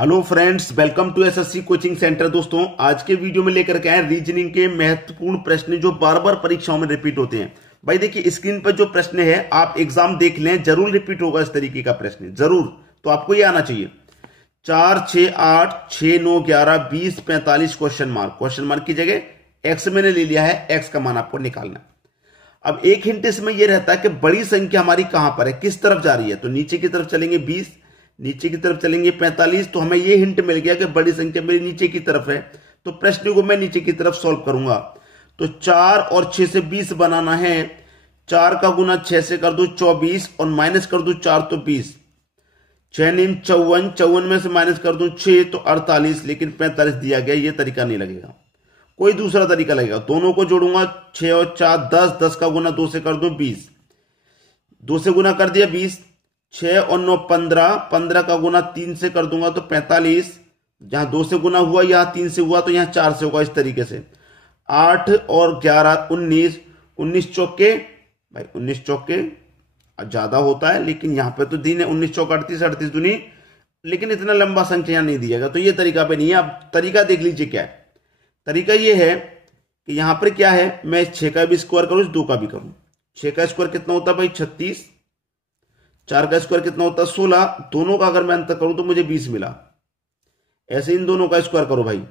Hello friends, welcome to SSC coaching centre. दोस्तों, आज के वीडियो में लेकर के आए रीजनिंग के महत्वपूर्ण प्रश्न जो बार बार परीक्षाओं में रिपीट होते हैं। भाई देखिए, स्क्रीन पर जो प्रश्न है आप एग्जाम देख लें, जरूर रिपीट होगा इस तरीके का प्रश्न, जरूर। तो आपको ये आना चाहिए 4, 6, 8, 6, 9, 11, 20, 45 क्वेश्चन मार्क की जगह एक्स मैंने ले लिया है, एक्स का मान आपको निकालना है। अब एक हिंट इसमें यह रहता है कि बड़ी संख्या हमारी कहां पर है, किस तरफ जा रही है। तो नीचे की तरफ चलेंगे 20, नीचे की तरफ चलेंगे 45, तो हमें यह हिंट मिल गया कि बड़ी संख्या मेरी नीचे की तरफ है। तो प्रश्न को मैं नीचे की तरफ सॉल्व करूंगा। तो 4 और 6 से 20 बनाना है। 4 का गुना 6 से कर दो 24 और माइनस कर दो 4 तो 20। 6 नीम 54, 54 में से माइनस कर दो 6 तो 48, लेकिन 45 दिया गया। यह तरीका नहीं लगेगा, कोई दूसरा तरीका लगेगा। दोनों को जोड़ूंगा 6 और 4 10, 10 का गुना 2 से कर दो 20, 2 से गुना कर दिया 20, 6 और 9 15, 15 का गुना 3 से कर दूंगा तो 45। जहां 2 से गुना हुआ यहां 3 से हुआ तो यहां 4 से होगा। इस तरीके से 8 और 11 19, 19 चौके भाई 19 चौके ज्यादा होता है, लेकिन यहां पे तो दिन है 19 चौक 38, 38 दूनी, लेकिन इतना लंबा संख्या यहां नहीं दिएगा। तो ये तरीका पे नहीं है। आप तरीका देख लीजिए क्या है। तरीका ये है कि यहां पर क्या है, मैं 6 का भी स्क्वायर करूं, 2 का भी करूं। 6 का स्क्वायर कितना होता है भाई 36, 4 का स्क्वायर कितना होता है 16, दोनों का अगर मैं अंतर करूं तो मुझे 20 मिला। ऐसे इन दोनों का स्क्वायर करो भाई।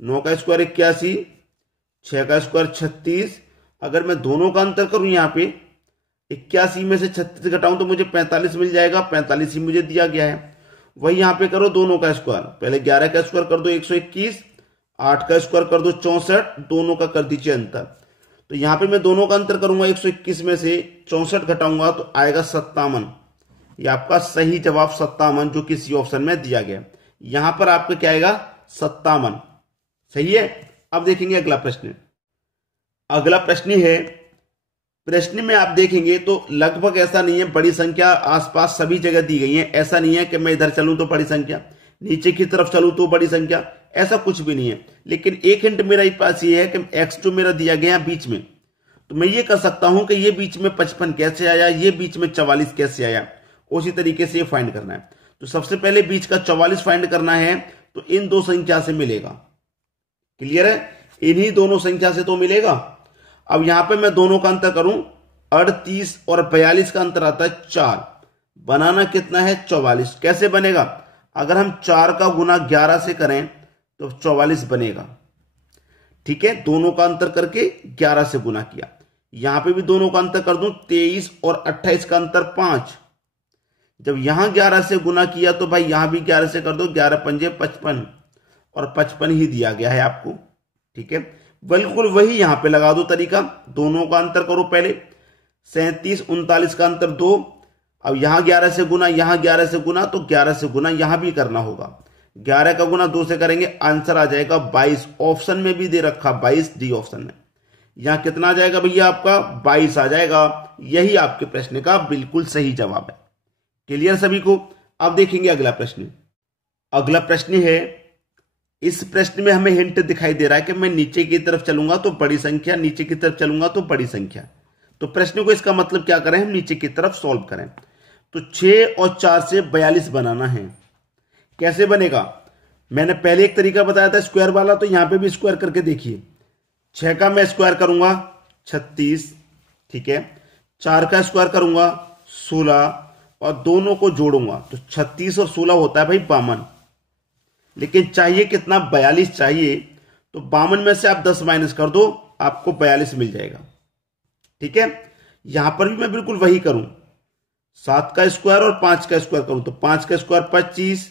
9 का स्क्वायर 81, 6 का स्क्वायर 36। अगर मैं दोनों का अंतर करूं यहां पे 81 में से 36 घटाऊं तो मुझे 45 मिल जाएगा। 45 ही मुझे दिया गया है। वही यहां पे करो दोनों का स्क्वायर। पहले 11 का स्क्वायर कर दो 121, 8 का स्क्वायर कर दो 64, दोनों का कर दीजिए अंतर। तो यहां पे मैं दोनों का अंतर करूंगा, 121 में से 64 घटाऊंगा तो आएगा 57। ये आपका सही जवाब 57 जो किसी ऑप्शन में दिया गया। यहां पर आपका क्या आएगा 57, सही है। अब देखेंगे अगला प्रश्न। अगला प्रश्न है, प्रश्न में आप देखेंगे तो लगभग ऐसा नहीं है, बड़ी संख्या आसपास सभी जगह दी गई है। ऐसा नहीं है कि मैं इधर चलूं तो बड़ी संख्या, नीचे की तरफ चलूं तो बड़ी संख्या, ऐसा कुछ भी नहीं है। लेकिन एक हिंट मेरा पास ये है कि एक्स जो मेरा दिया गया बीच में, तो मैं ये कर सकता हूं कि ये बीच में 55 कैसे आया, ये बीच में 44 कैसे आया, उसी तरीके से ये फाइंड करना है। तो सबसे पहले बीच का 44 फाइंड करना है, तो इन दो संख्या से मिलेगा। क्लियर है, इन्हीं दोनों संख्या से तो मिलेगा। अब यहां पे मैं दोनों का अंतर करूं, 38 और 42 का अंतर आता है 4, बनाना कितना है 44। कैसे बनेगा, अगर हम 4 का गुना 11 से करें तो 44 बनेगा। ठीक है, दोनों का अंतर करके 11 से गुना किया। यहां पे भी दोनों का अंतर कर दूं, 23 और 28 का अंतर 5। जब यहां 11 से गुना किया तो भाई यहां भी 11 से कर दो, 11 पंजे 55 और 55 ही दिया गया है आपको। ठीक है, बिल्कुल वही यहां पे लगा दो तरीका। दोनों का अंतर करो पहले, 37 39 का अंतर 2। अब यहां 11 से गुना, यहां 11 से गुना, तो 11 से गुना यहां भी करना होगा। 11 का गुना 2 से करेंगे, आंसर आ जाएगा 22। ऑप्शन में भी दे रखा 22, डी ऑप्शन में। यहां कितना आ जाएगा भैया आपका 22 आ जाएगा। यही आपके प्रश्न का बिल्कुल सही जवाब है। क्लियर सभी को। अब देखेंगे अगला प्रश्न। अगला प्रश्न है, इस प्रश्न में हमें हिंट दिखाई दे रहा है कि मैं नीचे की तरफ चलूंगा तो बड़ी संख्या, नीचे की तरफ चलूंगा तो बड़ी संख्या। तो प्रश्न को इसका मतलब क्या करें, हम नीचे की तरफ सॉल्व करें। तो 6 और 4 से 42 बनाना है। कैसे बनेगा, मैंने पहले एक तरीका बताया था स्क्वायर वाला, तो यहां पे भी स्क्वायर करके देखिए। 6 का मैं स्क्वायर करूंगा 36, ठीक है। 4 का स्क्वायर करूंगा 16 और दोनों को जोड़ूंगा तो 36 और 16 होता है भाई 52। लेकिन चाहिए कितना 42 चाहिए, तो 52 में से आप 10 माइनस कर दो, आपको 42 मिल जाएगा। ठीक है, यहां पर भी मैं बिल्कुल वही करूं, 7 का स्क्वायर और 5 का स्क्वायर करूं तो 5 का स्क्वायर 25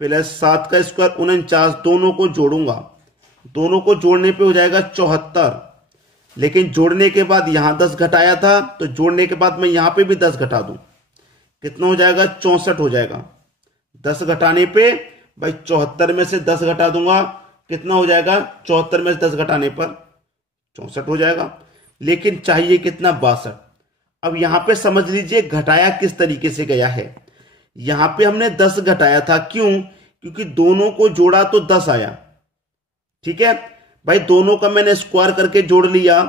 प्लस 7 का स्क्वायर 49, दोनों को जोड़ूंगा। दोनों को जोड़ने पे हो जाएगा 74। लेकिन जोड़ने के बाद यहां 10 घटाया था, तो जोड़ने के बाद मैं यहां पे भी 10 घटा दूं, कितना हो जाएगा 64 हो जाएगा। 10 घटाने पे भाई 74 में से 10 घटा दूंगा, कितना हो जाएगा 74 में से 10 घटाने पर 64 हो जाएगा। लेकिन चाहिए कितना 62। अब यहां पे समझ लीजिए घटाया किस तरीके से गया है। यहां पे हमने 10 घटाया था, क्यों, क्योंकि दोनों को जोड़ा तो 10 आया। ठीक है भाई, दोनों का मैंने स्क्वायर करके जोड़ लिया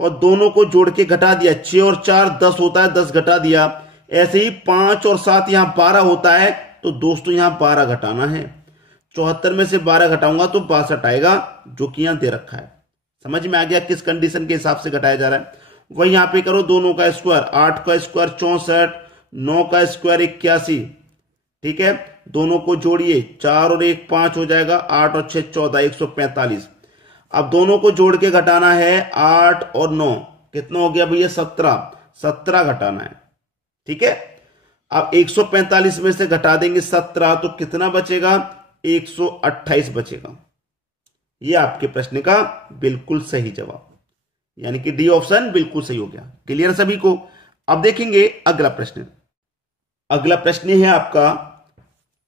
और दोनों को जोड़ के घटा दिया। 6 और 4 10 होता है, 10 घटा दिया। ऐसे ही 5 और 7 यहां 12 होता है, तो दोस्तों यहां 12 घटाना है। 74 में से 12 घटाऊंगा तो 62 आएगा, जो कि यहां दे रखा है। समझ में आ गया किस कंडीशन के हिसाब से घटाया जा रहा है। वही यहां पे करो, दोनों का स्क्वायर, 8 का स्क्वायर 64, 9 का स्क्वायर 81, ठीक है। दोनों को जोड़िए, 4 और 1 5 हो जाएगा, 8 और 6 14, 145। अब दोनों को जोड़ के घटाना है, 8 और 9 कितना हो गया भैया, 17, 17 घटाना है, ठीक है। अब 145 में से घटा देंगे 17 तो कितना बचेगा, 128 बचेगा। ये आपके प्रश्न का बिल्कुल सही जवाब, यानी कि डी ऑप्शन बिल्कुल सही हो गया। क्लियर सभी को। अब देखेंगे अगला प्रश्न। अगला प्रश्न है आपका,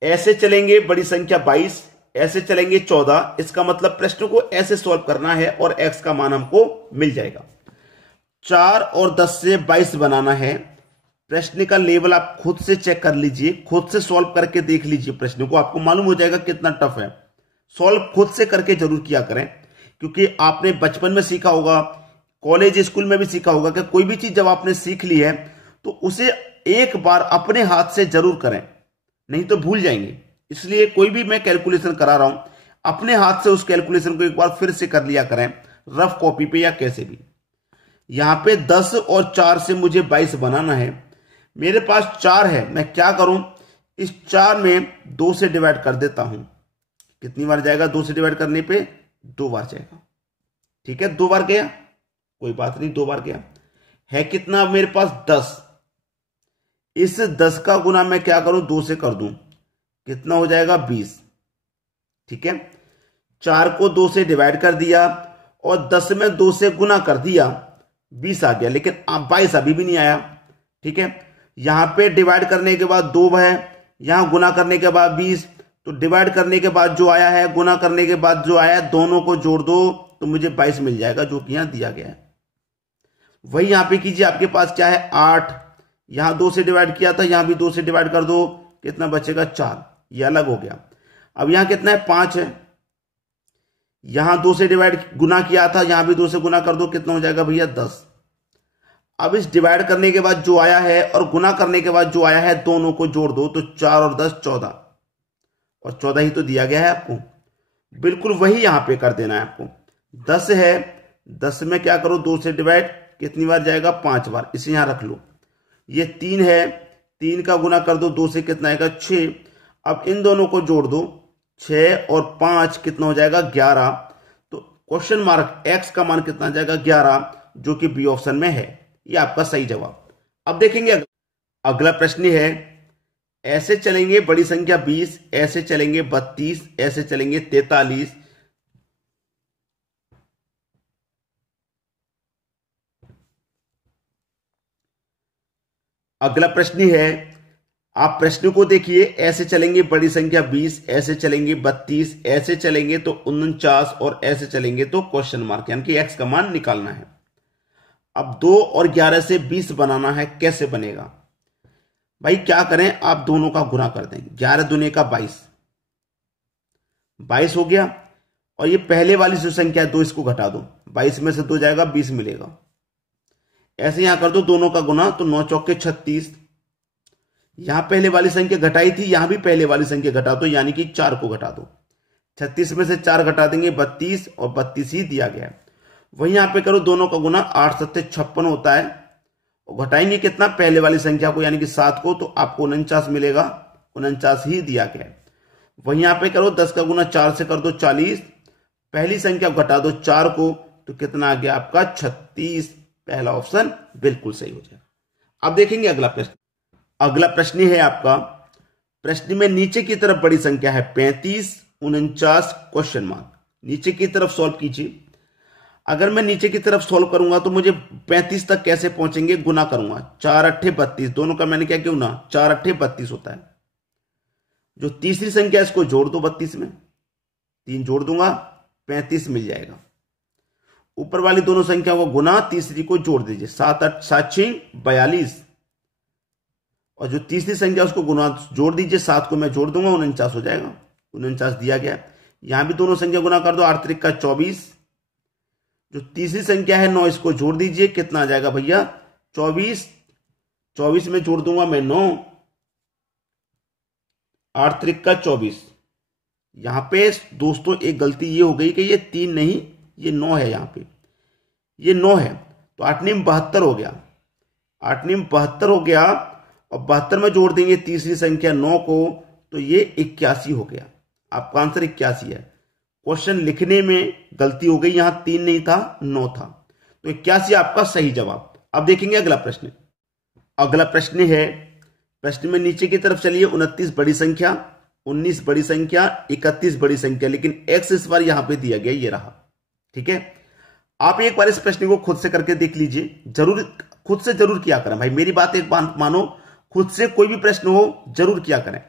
ऐसे चलेंगे बड़ी संख्या 22, ऐसे चलेंगे 14। इसका मतलब प्रश्न को ऐसे सॉल्व करना है और x का मान हमको मिल जाएगा। 4 और 10 से 22 बनाना है। प्रश्न का लेवल आप खुद से चेक कर लीजिए, खुद से सॉल्व करके देख लीजिए प्रश्न को, आपको मालूम हो जाएगा कितना टफ है। सॉल्व खुद से करके जरूर किया करें, क्योंकि आपने बचपन में सीखा होगा, कॉलेज स्कूल में भी सीखा होगा कि कोई भी चीज जब आपने सीख ली है तो उसे एक बार अपने हाथ से जरूर करें, नहीं तो भूल जाएंगे। इसलिए कोई भी मैं कैलकुलेशन करा रहा हूं, अपने हाथ से उस कैलकुलेशन को एक बार फिर से कर लिया करें, रफ कॉपी पे या कैसे भी। यहां पे 10 और 4 से मुझे 22 बनाना है। मेरे पास 4 है, मैं क्या करूं, इस 4 में 2 से डिवाइड कर देता हूं। कितनी बार जाएगा, 2 से डिवाइड करने पे 2 बार जाएगा, ठीक है। 2 बार गया, कोई बात नहीं, 2 बार गया। है कितना मेरे पास, 10। इस 10 का गुना मैं क्या करूं, 2 से कर दूं, कितना हो जाएगा, 20, ठीक है। 4 को 2 से डिवाइड कर दिया और 10 में 2 से गुना कर दिया, 20 आ गया। लेकिन 22 अभी भी नहीं आया, ठीक है। यहां पे डिवाइड करने के बाद 2 है, यहां गुना करने के बाद 20, तो डिवाइड करने के बाद जो आया है, गुना करने के बाद जो आया है, दोनों को जोड़ दो तो मुझे 22 मिल जाएगा, जो कि यहां दिया गया है। वही यहां पे कीजिए, आपके पास क्या है, 8, यहां 2 से डिवाइड किया था, यहां भी 2 से डिवाइड कर दो, कितना बचेगा, 4, ये अलग हो गया। अब यहां कितना है, 5 है, यहां 2 से डिवाइड गुना किया था, यहां भी 2 से गुना कर दो, कितना हो जाएगा भैया, 10। अब इस डिवाइड करने के बाद जो आया है और गुना करने के बाद जो आया है, दोनों को जोड़ दो तो 4 और 10 14, और 14 ही तो दिया गया है आपको। बिल्कुल वही यहां पे कर देना है आपको। 10 है, 10 में क्या करो, 2 से डिवाइड कितनी बार जाएगा, 5 बार, इसे यहां रख लो। ये 3 है, 3 का गुना कर दो 2 से, कितना आएगा, 6। अब इन दोनों को जोड़ दो, 6 और 5 कितना हो जाएगा, 11। तो क्वेश्चन मार्क x का मान कितना आ जाएगा, 11, जो कि बी ऑप्शन में है। ये आपका सही जवाब। अब देखेंगे अगला प्रश्न है, ऐसे चलेंगे बड़ी संख्या 20, ऐसे चलेंगे 32, ऐसे चलेंगे 43। अगला प्रश्न है, आप प्रश्न को देखिए, ऐसे चलेंगे बड़ी संख्या 20, ऐसे चलेंगे 32, ऐसे चलेंगे तो 49, और ऐसे चलेंगे तो क्वेश्चन मार्क, यानी कि x का मान निकालना है। अब 2 और 11 से 20 बनाना है, कैसे बनेगा भाई, क्या करें, आप दोनों का गुना कर दें, 11 दूने का 22, 22 हो गया। और ये पहले वाली जो संख्या है 2, इसको घटा दो, 22 में से 2 जाएगा, 20 मिलेगा। ऐसे यहां कर दो दोनों का गुना, तो 9 चौके 36। यहां पहले वाली संख्या घटाई थी, यहां भी पहले वाली संख्या घटा दो, यानी कि 4 को घटा दो। 36 में से 4 घटा देंगे, 32, और 32 ही दिया गया है। वही यहां पे करो दोनों का गुना, 8 7 56 होता है, और घटाएंगे कितना, पहले वाली संख्या को यानी कि 7 को, तो आपको 49 मिलेगा, 49 ही दिया गया है। वही यहां पे करो 10 का गुना 4 से कर दो 40, पहली संख्या घटा दो 4 को, तो कितना आ गया आपका, 36। पहला ऑप्शन बिल्कुल सही हो जाएगा। अब देखेंगे अगला प्रश्न। अगला प्रश्न है आपका, प्रश्न में नीचे की तरफ बड़ी संख्या है 35, 49, क्वेश्चन मार्क। नीचे की तरफ सॉल्व कीजिए। अगर मैं नीचे की तरफ सॉल्व करूंगा तो मुझे 35 तक कैसे पहुंचेंगे, गुना करूंगा, 4 8 32, दोनों का मैंने क्या किया गुना, 4 8 32 होता है। जो तीसरी संख्या है इसको जोड़ दो 32 में, 3 जोड़ दूंगा, 35 मिल जाएगा। ऊपर वाली दोनों संख्या को गुना, तीसरी को जोड़ दीजिए, 7 8 7 6 42, और जो तीसरी संख्या उसको गुना जोड़ दीजिए, 7 को मैं जोड़ दूंगा, 49 हो जाएगा, 49 दिया गया। यहां भी दोनों संख्या गुना कर दो, 8 3 का 24। जो तीसरी संख्या है 9, इसको जोड़ दीजिए, कितना आ जाएगा भैया, 24। 24 में जोड़ दूंगा मैं 9, 8 3 का 24, यहां पे दोस्तों एक गलती ये हो गई कि ये 3 नहीं, ये 9 है, यहां पे ये 9 है, तो 8 9 72 हो गया, 8 9 72 हो गया, और 72 में जोड़ देंगे तीसरी संख्या 9 को, तो ये 81 हो गया। आपका आंसर 81 है। क्वेश्चन लिखने में गलती हो गई, यहां 3 नहीं था 9 था, तो 81 आपका सही जवाब। अब देखेंगे अगला प्रश्न। अगला प्रश्न है, प्रश्न में नीचे की तरफ चलिए, 29 बड़ी संख्या, 19 बड़ी संख्या, 31 बड़ी संख्या, लेकिन एक्स इस बार यहां पे दिया गया, ये रहा। ठीक है, आप एक बार इस प्रश्न को खुद से करके देख लीजिए, जरूर खुद से जरूर किया करें भाई, मेरी बात एक बात मानो, खुद से कोई भी प्रश्न हो जरूर किया करें।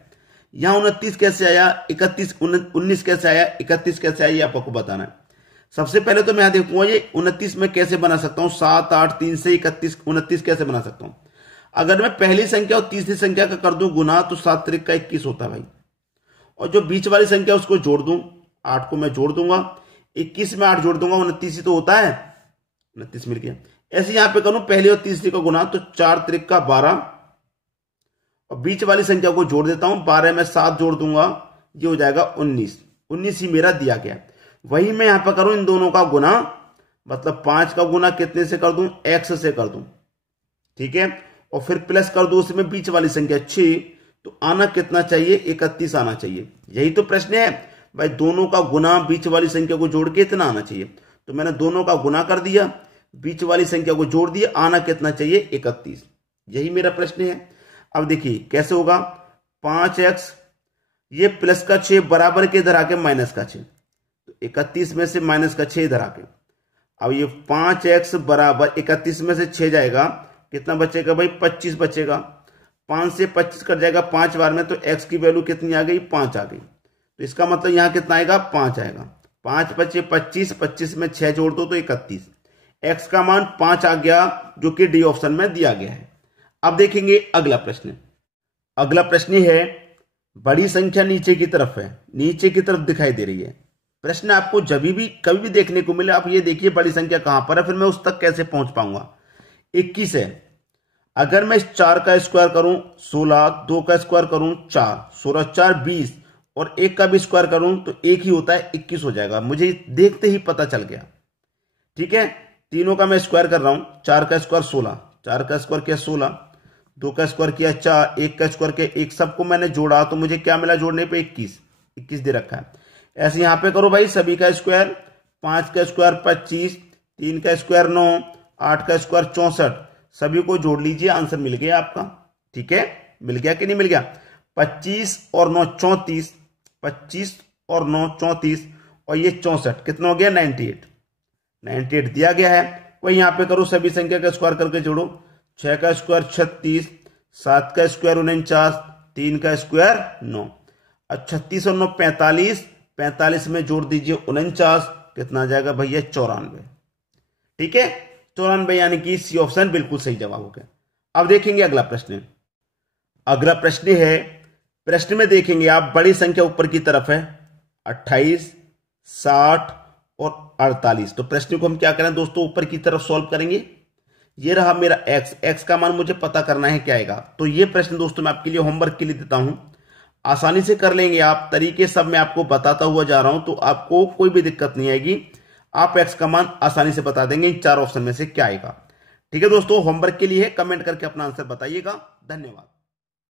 यहां 29 कैसे आया, 31 19 कैसे आया, 31 कैसे आया, ये आपको बताना है। सबसे पहले तो मैं यहां देखूंगा ये 29 में कैसे बना सकता हूं, 7 8 3 से 31 29 कैसे बना सकता हूं। अगर मैं पहली संख्या और तीसरी संख्या का कर दूं गुना, तो 7 त्रिक का 21 होता है भाई, और जो बीच वाली संख्या उसको जोड़ दूं, 8 को मैं जोड़ दूंगा, 21 में 8 जोड़ दूंगा, 29 ही तो होता है, 29 मिल गया। ऐसे यहां पे करूं पहली और तीसरी का गुना, तो 4 त्रिक का 12, और बीच वाली संख्या को जोड़ देता हूं, 12 में 7 जोड़ दूंगा, ये हो जाएगा 19, 19 ही मेरा दिया गया। वही मैं यहां पर करूं इन दोनों का गुना, मतलब 5 का गुना कितने से कर दूं, x से कर दूं, ठीक है, और फिर प्लस कर दूं उसमें बीच वाली संख्या 6, तो आना कितना चाहिए, 31 आना चाहिए। यही तो प्रश्न है भाई, दोनों का गुना बीच वाली संख्या को जोड़ के इतना आना चाहिए, तो मैंने दोनों का गुना कर दिया, बीच वाली संख्या को जोड़ दिया, आना कितना चाहिए, 31। यही मेरा प्रश्न है। अब देखिए कैसे होगा, 5x ये प्लस का 6 बराबर के इधर आके माइनस का 6, तो 31 में से माइनस का 6 इधर आके, अब ये 5x बराबर 31 में से 6 जाएगा, कितना बचेगा भाई, 25 बचेगा। 5 से 25 कट जाएगा 5 बार में, तो x की वैल्यू कितनी आ गई, 5 आ गई। तो इसका मतलब यहां कितना आएगा, 5 आएगा। 5 बचे 25, 25 में 6 जोड़ दो तो 31, x का मान 5 आ गया, जो कि डी ऑप्शन में दिया गया है। अब देखेंगे अगला प्रश्न। अगला प्रश्न है, बड़ी संख्या नीचे की तरफ है, नीचे की तरफ दिखाई दे रही है। प्रश्न आपको जब भी कभी भी देखने को मिले, आप ये देखिए बड़ी संख्या कहां पर है, फिर मैं उस तक कैसे पहुंच पाऊंगा। 21 है, अगर मैं इस 4 का स्क्वायर करूं 16, 2 का स्क्वायर करूं 4, 16 4 20, और 1 का भी स्क्वायर करूं तो 1 ही होता है, 21 हो जाएगा। मुझे देखते ही पता चल गया। ठीक है, तीनों का मैं स्क्वायर कर रहा हूं, 4 का स्क्वायर 16, 4 का स्क्वायर किया 16, 2 का स्क्वायर किया 4, 1 का स्क्वायर किया 1, सबको मैंने जोड़ा तो मुझे क्या मिला जोड़ने पे, 21 दे रखा है। ऐसे यहां पे करो भाई, सभी का स्क्वायर, 5 का स्क्वायर 25, 3 का स्क्वायर 9, 8 का स्क्वायर 64, सभी को जोड़ लीजिए, आंसर मिल गया आपका। ठीक है, मिल गया कि नहीं मिल गया, 25 और 9 34, 25 और 9 34, और ये 64, कितना हो गया 98, 98 दिया गया है। वही यहां पे करो, सभी संख्या का स्क्वायर करके जोड़ो, 6 का स्क्वायर 36, 7 का स्क्वायर 49, 3 का स्क्वायर 9, और 36 और 9 45, 45 में जोड़ दीजिए 49, कितना आ जाएगा भैया 94। ठीक है, 94, यानी कि सी ऑप्शन बिल्कुल सही जवाब हो गया। अब देखेंगे अगला प्रश्न। अगला प्रश्न है, प्रश्न में देखेंगे आप, बड़ी संख्या ऊपर की तरफ है, 28, 60 और 48। तो प्रश्न को हम क्या करें दोस्तों, ऊपर की तरफ सॉल्व करेंगे। ये रहा मेरा x का मान मुझे पता करना है क्या आएगा। तो ये प्रश्न दोस्तों मैं आपके लिए होमवर्क के लिए देता हूं, आसानी से कर लेंगे आप। तरीके सब मैं आपको बताता हुआ जा रहा हूं, तो आपको कोई भी दिक्कत नहीं आएगी। आप x का मान आसानी से बता देंगे इन 4 ऑप्शन में से क्या आएगा। ठीक है दोस्तों, होमवर्क के लिए कमेंट करके अपना आंसर बताइएगा। धन्यवाद।